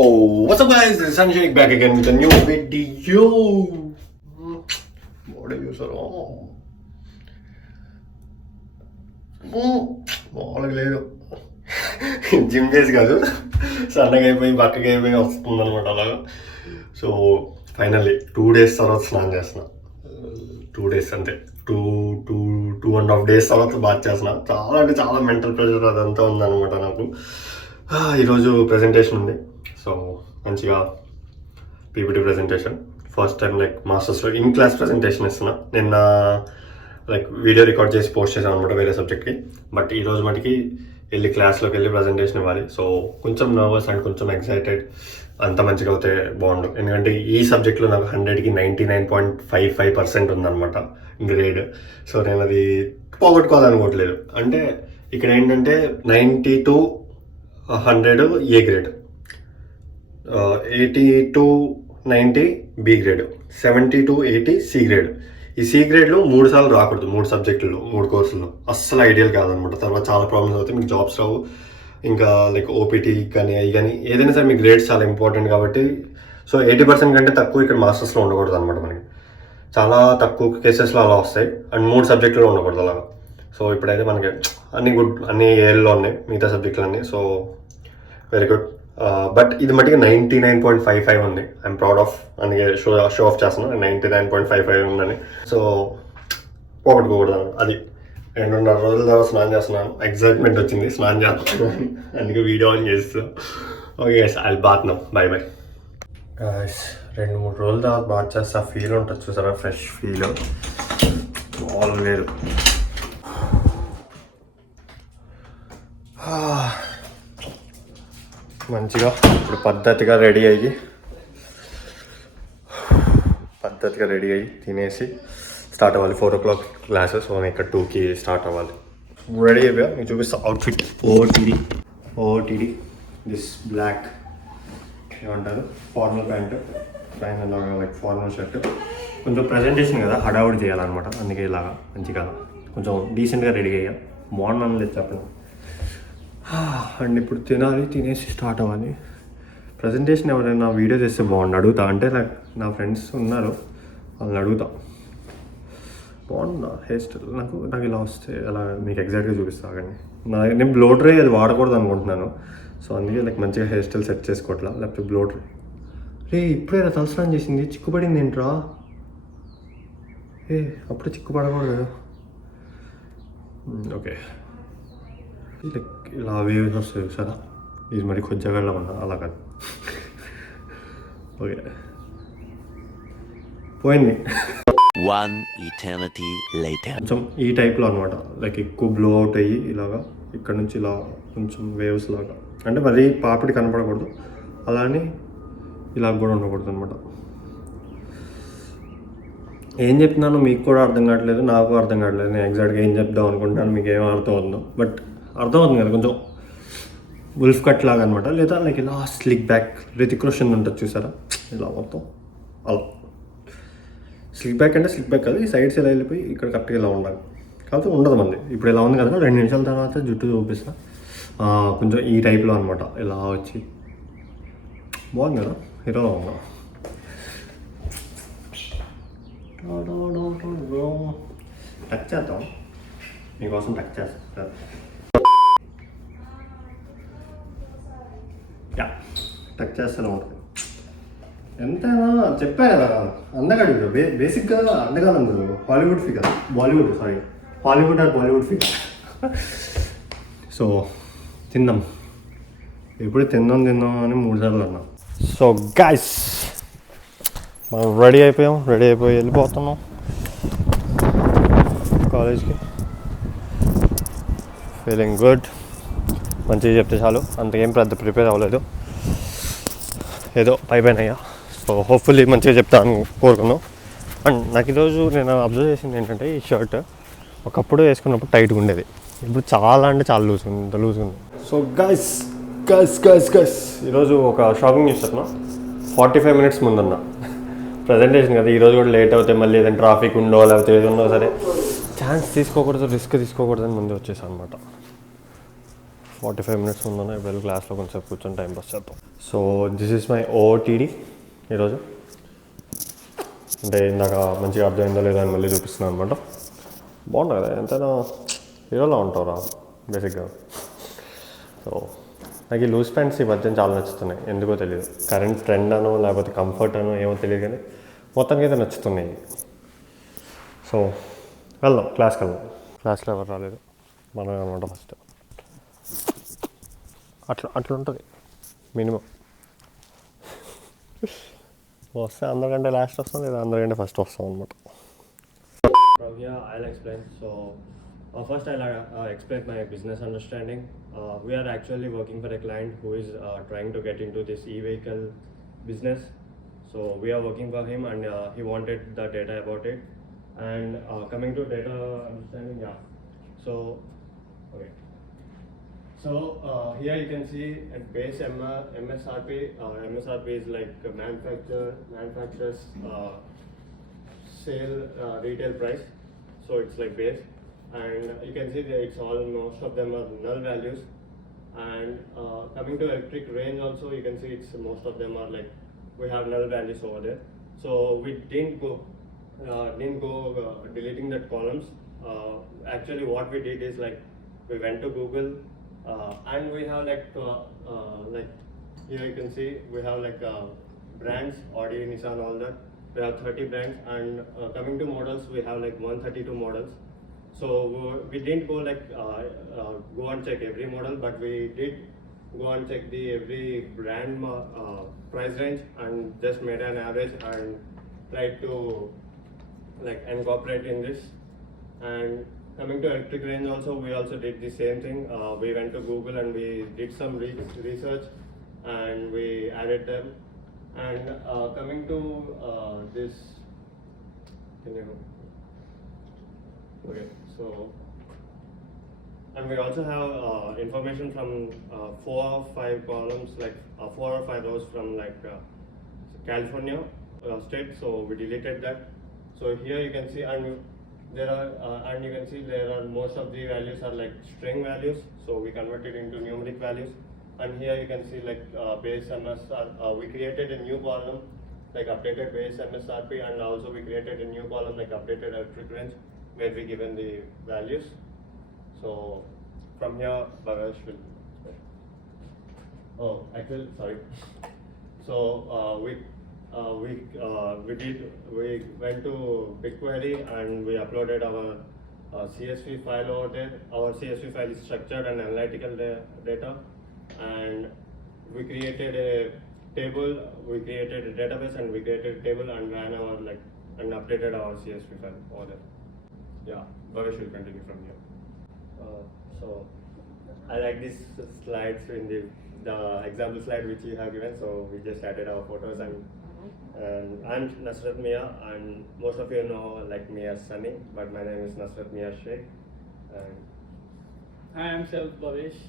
Oh, what's up guys? This is Sanjay back again with a new video. What are you sir? మామూలుగా లేదు, జిమ్ చేసి కాదు, సన్నగా అయిపోయి బక్కగా అయిపోయి వస్తుంది అనమాట అలాగా. సో ఫైనల్లీ 2 days తర్వాత స్నానం చేస్తున్నా. 2 days అంటే 2.5 days తర్వాత బాత్ చేస్తున్నా. చాలా అంటే చాలా మెంటల్ ప్రెషర్ అదంతా ఉందన్నమాట నాకు. ఈరోజు ప్రజెంటేషన్ ఉంది. సో మంచిగా PPT presentation, first time like మాస్టర్స్లో ఇన్ క్లాస్ ప్రజెంటేషన్ ఇస్తున్నా. నిన్న లైక్ వీడియో రికార్డ్ చేసి పోస్ట్ చేసాను అనమాట వేరే సబ్జెక్ట్కి. బట్ ఈరోజు మటుకి వెళ్ళి క్లాస్లోకి వెళ్ళి ప్రజెంటేషన్ ఇవ్వాలి. సో కొంచెం నర్వస్ అండ్ కొంచెం ఎక్సైటెడ్. అంత మంచిగా అవుతే బాగుండు, ఎందుకంటే ఈ సబ్జెక్ట్లో నాకు 100కి 99.55% ఉందన్నమాట గ్రేడ్. సో నేను అది పోగొట్టుకోవాలనుకోవట్లేదు. అంటే ఇక్కడ ఏంటంటే 90 to 100 A grade, 80 to 90 B grade, 70 to 80 C grade. ఈ సి గ్రేడ్లో 3 సార్లు రాకూడదు, 3 సబ్జెక్టుల్లో 3 కోర్సుల్లో. అస్సలు ఐడియల్ కాదనమాట. తర్వాత చాలా ప్రాబ్లమ్స్ అవుతాయి, మీకు జాబ్స్ రావు. ఇంకా లైక్ ఓపీటీ కానీ అవి కానీ ఏదైనా సరే మీ గ్రేడ్స్ చాలా ఇంపార్టెంట్ కాబట్టి. సో 80% కంటే తక్కువ ఇక్కడ మాస్టర్స్లో ఉండకూడదు అనమాట. మనకి చాలా తక్కువ కేసెస్లో అలా వస్తాయి. అండ్ 3 సబ్జెక్టులో ఉండకూడదు అలాగా. సో ఇప్పుడైతే మనకి అన్ని ఏళ్ళలో ఉన్నాయి మిగతా సబ్జెక్టులు అన్నీ. So very good. బట్ ఇది మట్టిగా 99.55 ఉంది. I'm proud of. అందుకే షో ఆఫ్ చేస్తున్నాను 99.55 ఉందని. సో పోగొట్టుకోకూడదు అది. 2.5 రోజుల తర్వాత స్నానం చేస్తున్నాను. ఎగ్జైట్మెంట్ వచ్చింది స్నానం చేస్తున్నాను, అందుకే వీడియో ఆన్ చేస్తున్నాను. Okay I bath now. Bye bye. 2-3 రోజుల తర్వాత బాత్ చేస్తే ఆ ఫీల్ ఉంటుంది చూసారా, ఫ్రెష్ ఫీల్ మామూలు లేదు. మంచిగా ఇప్పుడు పద్ధతిగా రెడీ అయ్యి తినేసి స్టార్ట్ అవ్వాలి. 4 o'clock క్లాసెస్. సో నేను ఇక్కడ 2కి స్టార్ట్ అవ్వాలి. రెడీ అయిపోయా. మీకు చూపిస్తా అవుట్ఫిట్. ఓటీడీ దిస్ బ్లాక్ ఏమంటారు, ఫార్మల్ ప్యాంట్, పైన ఇలాగా లైక్ ఫార్మల్ షర్ట్. కొంచెం ప్రజెంటేషన్ కదా, హడావుడి చేయాలన్నమాట. అందుకే ఇలాగా మంచిగా కొంచెం డీసెంట్గా రెడీ అయ్యా. బాగున్నాను లేదు చెప్పను. అండ్ ఇప్పుడు తినాలి, తినేసి స్టార్ట్ అవ్వాలి. ప్రజెంటేషన్ ఎవరైనా వీడియో చేస్తే బాగుండు, అడుగుతా. అంటే నా ఫ్రెండ్స్ ఉన్నారు, వాళ్ళని అడుగుతా. బాగుందా హెయిర్ స్టైల్? నాకు ఇలా వస్తే అలా మీకు ఎగ్జాక్ట్గా చూపిస్తా. కానీ నేను బ్లో డ్రై అది వాడకూడదు అనుకుంటున్నాను. సో అందుకే లైక్ మంచిగా హెయిర్ స్టైల్ సెట్ చేసుకోవట్లా, లేకపోతే బ్లో డ్రై. రే ఇప్పుడే తలస్నానం చేసింది, చిక్కుపడింది ఏంట్రా? అప్పుడు చిక్కుపడకూడదు. ఓకే లైక్ ఇలా వేవ్స్ వస్తాయి చూసారా, ఇది మరి కొంచెంగా ఉన్నా అలా కాదు. ఓకే పోయింది. కొంచెం ఈ టైప్లో అనమాట, లైక్ ఎక్కువ బ్లో అవుట్ అయ్యి ఇలాగా ఇక్కడ నుంచి ఇలా కొంచెం వేవ్స్ లాగా. అంటే మరీ పాపిడి కనపడకూడదు, అలానే ఇలా కూడా ఉండకూడదు అనమాట. ఏం చెప్తున్నాను మీకు కూడా అర్థం కావట్లేదు, నాకు అర్థం కావట్లేదు. నేను ఎగ్జాక్ట్గా ఏం చెప్దాం అనుకుంటున్నాను, మీకు ఏం అర్థం అవుతుందో. బట్ అర్థం అవుతుంది కదా, కొంచెం ఉల్ఫ్ కట్ లాగా అనమాట. లేదా లైక్ ఇలా స్లిక్ బ్యాక్, రితిక్ రోషన్ ఉంటుంది చూసారా, ఇలా మొత్తం అలా. స్లిక్ బ్యాక్ అంటే స్లిక్ బ్యాక్ కాదు, ఈ సైడ్స్ ఇలా వెళ్ళిపోయి ఇక్కడ కరెక్ట్గా ఇలా ఉండాలి. కాకపోతే ఉండదు మంది. ఇప్పుడు ఇలా ఉంది కదా, 2 నిమిషాల తర్వాత జుట్టు చూపిస్తా. కొంచెం ఈ టైప్లో అనమాట, ఇలా వచ్చి బాగుంది కదా, హీరోలో ఉందా. టచ్ చేద్దాం, మీకోసం టచ్ చేస్తాం. టచ్ చేస్తూనే ఉంటుంది. ఎంతైనా చెప్పాను కదా, అందగాడు బేసిక్గా అందగాలందరూ Hollywood figure, Hollywood or Bollywood figure. So తిందాం, ఇప్పుడు తిందాం అని 3 సార్లు అన్నా. సో గైస్ మనం రెడీ అయిపోయి వెళ్ళిపోతున్నాం కాలేజ్కి. Feeling good. మంచిగా చెప్తే చాలు, అంతకేం పెద్ద ప్రిపేర్ అవ్వలేదు, ఏదో పైపోయినాయ్యా. సో హోప్ఫుల్లీ మంచిగా చెప్తాను కోరుకున్నాం. అండ్ నాకు ఈరోజు నేను అబ్జర్వ్ చేసింది ఏంటంటే, ఈ షర్ట్ ఒకప్పుడు వేసుకున్నప్పుడు టైట్గా ఉండేది, ఇప్పుడు చాలా అంటే చాలా లూజ్గా ఉంది. సో గైస్ ఈరోజు ఒక షాపింగ్ చేస్తున్నా. 45 minutes ముందున్నా ప్రజెంటేషన్ కదా. ఈరోజు కూడా లేట్ అవుతాయి, మళ్ళీ ఏదైనా ట్రాఫిక్ ఉండో లేకపోతే ఏది ఉండో సరే ఛాన్స్ తీసుకోకూడదు, రిస్క్ తీసుకోకూడదని ముందు వచ్చేసాను అనమాట. 45 minutes ఉందన్న వెళ్ళి క్లాస్లో కొంచెం కూర్చొని టైం పాస్ చేద్దాం. So this is my OTT ఈరోజు. అంటే ఇందాక మంచిగా అర్థమైందో లేదో అని మళ్ళీ చూపిస్తున్నాను అనమాట. బాగుంటుంది కదా, ఎంతైనా హీరోలా ఉంటారా బేసిక్గా. సో నాకు ఈ లూజ్ ప్యాంట్స్ ఈ మధ్యన చాలా నచ్చుతున్నాయి, ఎందుకో తెలియదు. కరెంట్ ట్రెండ్ అనో లేకపోతే కంఫర్ట్ అనో ఏమో తెలియదు, కానీ మొత్తానికి అయితే నచ్చుతున్నాయి. సో వెళ్దాం, క్లాస్కి వెళ్దాం. క్లాస్లో ఎవరు రాలేదు, మనమే అనమాట ఫస్ట్. అట్లా ఉంటుంది మినిమం. వస్తే అందరికంటే లాస్ట్ వస్తాం, లేదా అందరికంటే ఫస్ట్ వస్తాం అనమాట. From here I'll explain. So first I'll explain my business understanding. We are actually working for a client who is trying to get into this e-vehicle business. So we are working for him, and he wanted the data about it. And coming to data understanding, yeah. So okay. So here you can see at base MSRP. MSRP is like manufacturer's sale retail price. So it's like base, and you can see that it's all, most of them are null values. And coming to electric range also, you can see it's most of them are like, we have null values over there. So we didn't go deleting that columns. Actually what we did is like, we went to Google, and we have like here you can see we have like brands, Audi, Nissan, all that. We have 30 brands, and coming to models, we have like 132 models. So we didn't go like go and check every model, but we did go and check the every brand price range, and just made an average and tried to like incorporate in this. And coming to electric range also, we also did the same thing. We went to Google and we did some research, and we added them. And coming to this, okay, so, and we also have information from 4 or 5 columns, like 4 or 5 rows from like California state. So we deleted that. So here you can see, and there are and you can see there are most of the values are like string values. So we converted into numeric values. And here you can see like base MSR, we created a new column like updated base MSRP, and also we created a new column like updated electric range, where we given the values. So from here Bhavesh will, oh actually sorry. So we went to BigQuery, and we uploaded our CSV file over there. Our CSV file is structured and analytical data. And we created a table, we created a database, and we created a table and ran our like and updated our CSV file over there. Yeah, Bhavesh will continue from here. So I like these slides in the example slide which you have given. So we just added our photos, and I'm Nasrat Mia, and most of you know like me as Sunny, but my name is Nasrat Mia Sheikh. And I am Self Bhavesh.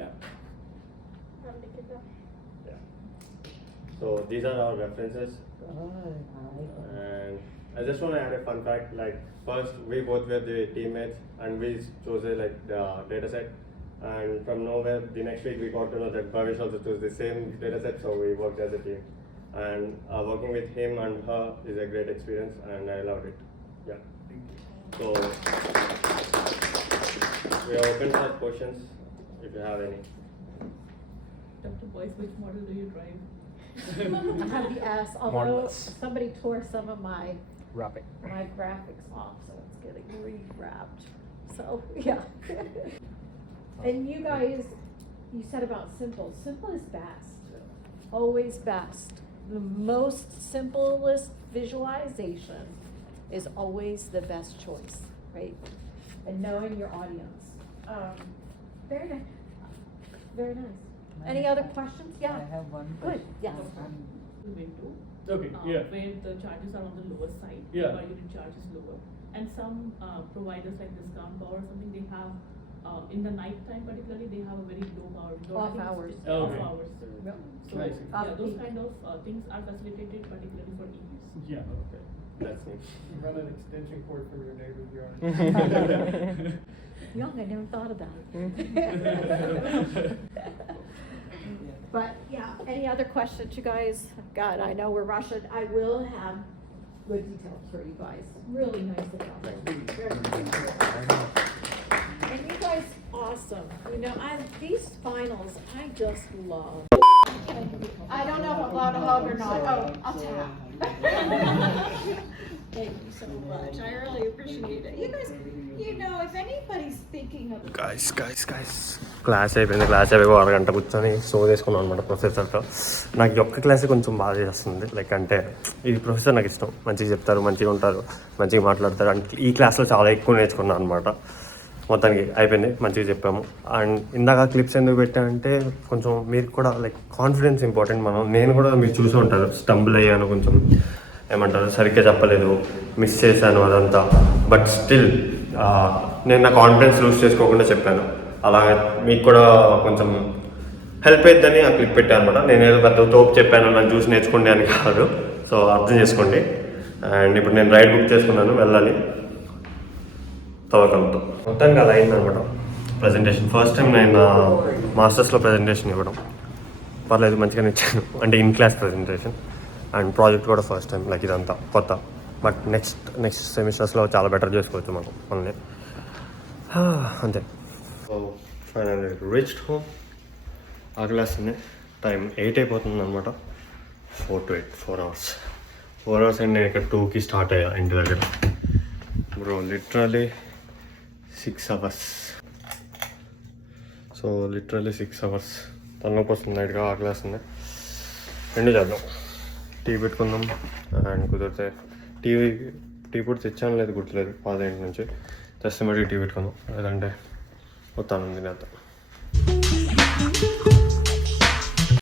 Yeah. Yeah. So these are our references. And I just want to add a fun fact. Like first, we both were the teammates, and we chose like the data set. And from nowhere, the next week we got to know that Bhavesh also chose the same data set. So we worked as a team. And working with him and her is a great experience, and I loved it. Yeah. So we are open for questions if you have any. Dr. Boyce, which model do you drive? I have the S, although Models. somebody tore some of my Wrapping. graphics off, so it's getting rewrapped. So, yeah. And you guys, you said about simple. Simple is best. Always best. The most simplest visualization is always the best choice, right? And knowing your audience. Very nice. Very nice. Any other questions? Yeah. I have one Good, question. yes. Window. Okay, yeah. Where the charges are on the lower side. Yeah. Per unit charge is lower. And some providers like Discount Power or something, they have, in the night time particularly, they have a very low power. Off hours. Oh, Off okay. hours. Yep. So, I see. yeah, those Off-peak. kind of things are facilitated particularly for EVs. Yeah. Okay. That's me. Run an extension cord from your neighbor's yard. Young, I never thought of that. But yeah, any other questions, you guys? God, I know we're rushing. I will have good details for you guys. Really nice of y'all. And you guys, awesome. You know, these finals, I just love. I don't know if I'm allowed to hug or not. Oh, I'll tap. Thank you so much. I really appreciate it. You guys, you know, if anybody's thinking of guys class అయిపోయింది. క్లాస్ అయిపోయి అరగంట కూర్చొని షో చేసుకున్నాను అనమాట ప్రొఫెసర్తో. నాకు ఈ ఒక్క క్లాస్ కొంచెం బాగా చేస్తుంది. లైక్ అంటే ఈ ప్రొఫెసర్ నాకు ఇష్టం. మంచిగా చెప్తారు, మంచిగా ఉంటారు, మంచిగా మాట్లాడతారు. అండ్ ఈ క్లాస్లో చాలా ఎక్కువ నేర్చుకున్నాను అనమాట. మొత్తానికి అయిపోయింది, మంచిగా చెప్పాము. అండ్ ఇందాక క్లిప్స్ ఎందుకు పెట్టానంటే కొంచెం మీరు కూడా లైక్ కాన్ఫిడెన్స్ ఇంపార్టెంట్. నేను కూడా మీరు చూసి ఉంటారు, స్టంబుల్ అయ్యాను, కొంచెం ఏమంటారు సరిగ్గా చెప్పలేదు, మిస్ చేశాను అదంతా. బట్ స్టిల్ నేను నా కాన్ఫిడెన్స్ లూజ్ చేసుకోకుండా చెప్పాను. అలాగే మీకు కూడా కొంచెం హెల్ప్ అవుతుందని ఆ క్లిప్ పెట్టాను అనమాట. నేను ఏదో పెద్ద తోపు చెప్పాను, నన్ను చూసి నేర్చుకోండి అని కాదు. సో అర్థం చేసుకోండి. అండ్ ఇప్పుడు నేను రైడ్ బుక్ చేసుకున్నాను, వెళ్ళాలి తవ్వకంతో. మొత్తానికి అలా అయిందనమాట ప్రజెంటేషన్. ఫస్ట్ టైం నేను మాస్టర్స్లో ప్రజెంటేషన్ ఇవ్వడం. పర్లేదు, మంచిగానే ఇచ్చాను. అంటే in class presentation. And project కూడా ఫస్ట్ టైం. లైక్ ఇదంతా కొత్త. బట్ నెక్స్ట్ సెమిస్టర్స్లో చాలా బెటర్ చేసుకోవచ్చు మనం మనల్ని. అంతే. So finally reached home. ఆ క్లాస్ ఉన్నాయి. టైం 8 అయిపోతుంది అనమాట. 4 to 8 4 hours. 4 hours అండ్ నేను ఇక్కడ 2కి స్టార్ట్ అయ్యా ఇంటి దగ్గర. Bro literally 6 hours. So literally 6 hours. తలనొప్పి వస్తుంది నైట్గా. ఆ క్లాస్ ఉన్నాయి. రెండు చేద్దాం. టీ పెట్టుకుందాం. అండ్ కుదిరితే టీ కూడా తెచ్చాను లేదు గుర్తులేదు, పాత ఇంటి నుంచి తెస్తే మరి టీ పెట్టుకుందాం. లేదంటే మొత్తాను తినేద్దాం.